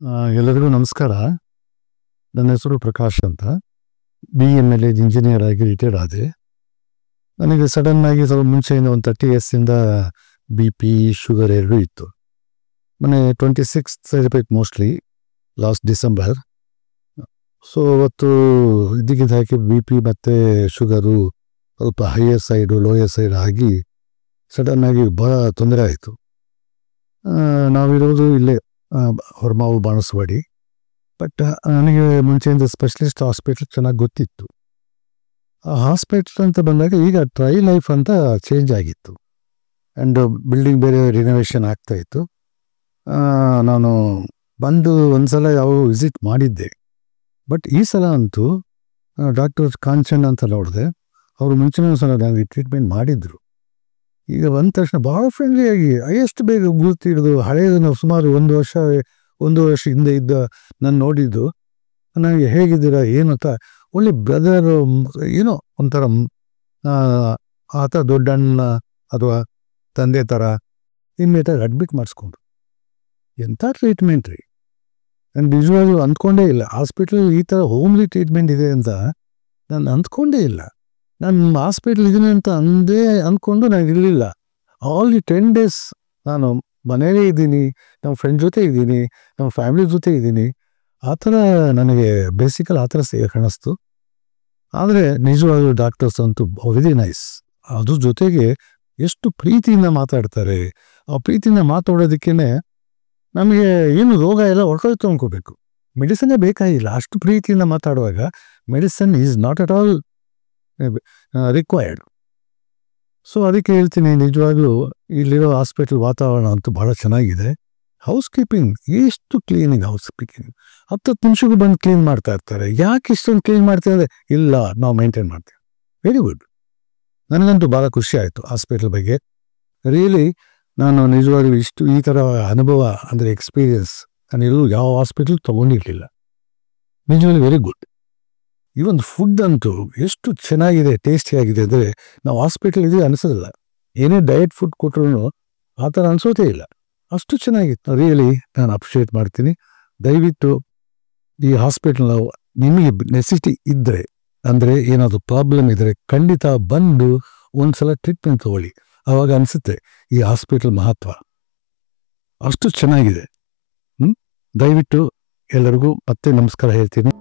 ಎಲ್ಲರಿಗೂ ನಮಸ್ಕಾರ. ನನ್ನ ಹೆಸರು ಪ್ರಕಾಶ್ ಅಂತ. BMLA ಇಂಜಿನಿಯರ್ ಆಗಿ ರಿಟೈರ್ಡ್ ಆದೆ. ನನಗೆ ಸಡನ್ ಆಗಿ ಸ್ವಲ್ಪ ಮುಂಚೆಯಿಂದ ಒಂದು 30 ಇಯರ್ಸಿಂದ BP, ಶುಗರ್ ಎರಡೂ ಇತ್ತು. ಮೊನ್ನೆ 26th ಇರಬೇಕು ಮೋಸ್ಟ್ಲಿ, ಲಾಸ್ಟ್ ಡಿಸೆಂಬರ್. ಸೊ ಅವತ್ತು ಇದ್ದಕ್ಕಿದ್ದಾಗೆ BP ಮತ್ತು ಶುಗರು ಸ್ವಲ್ಪ ಹೈಯರ್ ಸೈಡು ಲೋಯರ್ ಸೈಡ್ ಆಗಿ ಸಡನ್ನಾಗಿ ಭಾಳ ತೊಂದರೆ ಆಯಿತು. ನಾವಿರೋದು ಇಲ್ಲೇ ಹೊರಮಾವು ಬಾಣಸವಾಡಿ. ಬಟ್ ನನಗೆ ಮುಂಚೆಯಿಂದ ಸ್ಪೆಷಲಿಸ್ಟ್ ಹಾಸ್ಪಿಟ್ಲ್ ಚೆನ್ನಾಗಿ ಗೊತ್ತಿತ್ತು. ಆ ಹಾಸ್ಪಿಟ್ಲ್ ಅಂತ ಬಂದಾಗ ಈಗ ಟ್ರೈ ಲೈಫ್ ಅಂತ ಚೇಂಜ್ ಆಗಿತ್ತು. ಆ್ಯಂಡ್ ಬಿಲ್ಡಿಂಗ್ ಬೇರೆ ರಿನೋವೇಷನ್ ಆಗ್ತಾಯಿತ್ತು. ನಾನು ಬಂದು ಒಂದು ಸಲ ಯಾವ ವಿಸಿಟ್ ಮಾಡಿದ್ದೆ. ಬಟ್ ಈ ಸಲ ಅಂತೂ ಡಾಕ್ಟರ್ ಕಾಂಚನ್ ಅಂತ ನೋಡಿದೆ. ಅವರು ಮುಂಚಿನ ಒಂದು ಸಲ ನನಗೆ ಟ್ರೀಟ್ಮೆಂಟ್ ಮಾಡಿದರು. ಈಗ ಬಂದ ತಕ್ಷಣ ಭಾಳ ಫ್ರೆಂಡ್ಲಿಯಾಗಿ ಎಷ್ಟು ಬೇಗ ಗುರುತು ಹಿಡಿದು ಹಳೆಯದನ್ನು ಸುಮಾರು ಒಂದು ವರ್ಷ ಹಿಂದೆ ಇದ್ದ ನಾನು ನೋಡಿದ್ದು, ನನಗೆ ಹೇಗಿದ್ದೀರಾ ಏನು ಅಂತ ಒಳ್ಳೆ ಬ್ರದರ್, ಏನೋ ಒಂಥರ ಆತ ದೊಡ್ಡ ಅಣ್ಣ ಅಥವಾ ತಂದೆ ಥರ ಇಮ್ಮಿಡಿಯೇಟಾಗಿ ಅಡ್ಮಿಟ್ ಮಾಡಿಸ್ಕೊಂಡ್ರು. ಎಂಥ ಟ್ರೀಟ್ಮೆಂಟ್ ರೀ! ನಾನು ನಿಜವಾಗ್ಲೂ ಅಂದ್ಕೊಂಡೇ ಇಲ್ಲ ಹಾಸ್ಪಿಟ್ಲ್ ಈ ಥರ ಹೋಮ್ಲಿ ಟ್ರೀಟ್ಮೆಂಟ್ ಇದೆ ಅಂತ. ನಾನು ಅಂದ್ಕೊಂಡೇ ಇಲ್ಲ. ನಾನು ಹಾಸ್ಪಿಟ್ಲ್ ಇದೀನಿ ಅಂತ ಅಂದ್ಕೊಂಡು ನಾನು ಇರಲಿಲ್ಲ. ಆಲ್ರೆಡಿ 10 days ನಾನು ಮನೇಲೇ ಇದ್ದೀನಿ, ನಮ್ಮ ಫ್ರೆಂಡ್ ಜೊತೆ ಇದ್ದೀನಿ, ನಮ್ಮ ಫ್ಯಾಮಿಲಿ ಜೊತೆ ಇದ್ದೀನಿ. ಆ ಥರ ನನಗೆ ಬೇಸಿಕಲ್ ಆ ಥರ ಕಾಣಿಸ್ತು. ಆದರೆ ನಿಜವಾಗ್ಲೂ ಡಾಕ್ಟರ್ಸ್ ಅಂತೂ ವೆರಿ ನೈಸ್. ಅದ್ರ ಜೊತೆಗೆ ಎಷ್ಟು ಪ್ರೀತಿಯಿಂದ ಮಾತಾಡ್ತಾರೆ. ಆ ಪ್ರೀತಿಯಿಂದ ಮಾತಾಡೋದಕ್ಕೇ ನಮಗೆ ಏನು ರೋಗ ಎಲ್ಲ ಹೊರಟೋಯ್ತು ಅಂದ್ಕೋಬೇಕು. ಮೆಡಿಸನ್ನೇ ಬೇಕಾಗಿಲ್ಲ. ಅಷ್ಟು ಪ್ರೀತಿಯಿಂದ ಮಾತಾಡುವಾಗ medicine is not at all required. So ಅದಕ್ಕೆ ಹೇಳ್ತೀನಿ, ನಿಜವಾಗ್ಲೂ ಇಲ್ಲಿರೋ ಹಾಸ್ಪಿಟಲ್ ವಾತಾವರಣ ಅಂತೂ ಭಾಳ ಚೆನ್ನಾಗಿದೆ. ಹೌಸ್ ಕೀಪಿಂಗ್ ಎಷ್ಟು ಕ್ಲೀನಿಂಗ್, ಹೌಸ್ ಕೀಪಿಂಗ್ 10 ನಿಮಿಷಕ್ಕೂ ಬಂದು ಕ್ಲೀನ್ ಮಾಡ್ತಾ ಇರ್ತಾರೆ. ಯಾಕೆ ಇಷ್ಟೊಂದು ಕ್ಲೀನ್ ಮಾಡ್ತೀವಿ ಅಂದರೆ, ಇಲ್ಲ ನಾವು ಮೇಂಟೈನ್ ಮಾಡ್ತೀವಿ. Very good. ನನಗಂತೂ ಭಾಳ ಖುಷಿ ಆಯಿತು ಹಾಸ್ಪಿಟಲ್ ಬಗ್ಗೆ. ರಿಯಲಿ ನಾನು ನಿಜವಾಗ್ಲೂ ಈ ಥರ ಅನುಭವ ಅಂದರೆ ಎಕ್ಸ್ಪೀರಿಯನ್ಸ್ ನಾನು ಎಲ್ಲೂ ಯಾವ ಹಾಸ್ಪಿಟಲ್ ತೊಗೊಂಡಿರಲಿಲ್ಲ. ನಿಜವಾಗ್ಲೂ ವೆರಿ ಗುಡ್. ಇವನ್ ಫುಡ್ ಅಂತೂ ಎಷ್ಟು ಚೆನ್ನಾಗಿದೆ, ಟೇಸ್ಟಿಯಾಗಿದೆ ಅಂದರೆ ನಾವು ಹಾಸ್ಪಿಟಲ್ ಇದೀವಿ ಅನಿಸೋದಿಲ್ಲ. ಏನೇ ಡಯಟ್ ಫುಡ್ ಕೊಟ್ಟರು ಆ ಥರ ಅನಿಸೋದೇ ಇಲ್ಲ. ಅಷ್ಟು ಚೆನ್ನಾಗಿತ್ತು. ರಿಯಲಿ ನಾನು ಅಪ್ರಿಷಿಯೇಟ್ ಮಾಡ್ತೀನಿ. ದಯವಿಟ್ಟು ಈ ಹಾಸ್ಪಿಟಲ್ ನಿಮಗೆ ನೆಸಿಟಿ ಇದ್ದರೆ, ಅಂದರೆ ಏನಾದರೂ ಪ್ರಾಬ್ಲಮ್ ಇದ್ದರೆ ಖಂಡಿತ ಬಂದು ಒಂದು ಸಲ ಟ್ರೀಟ್ಮೆಂಟ್ ತೊಗೊಳ್ಳಿ. ಆವಾಗ ಅನಿಸುತ್ತೆ ಈ ಹಾಸ್ಪಿಟಲ್ ಮಹತ್ವ ಅಷ್ಟು ಚೆನ್ನಾಗಿದೆ. ದಯವಿಟ್ಟು ಎಲ್ಲರಿಗೂ ಮತ್ತೆ ನಮಸ್ಕಾರ ಹೇಳ್ತೀನಿ.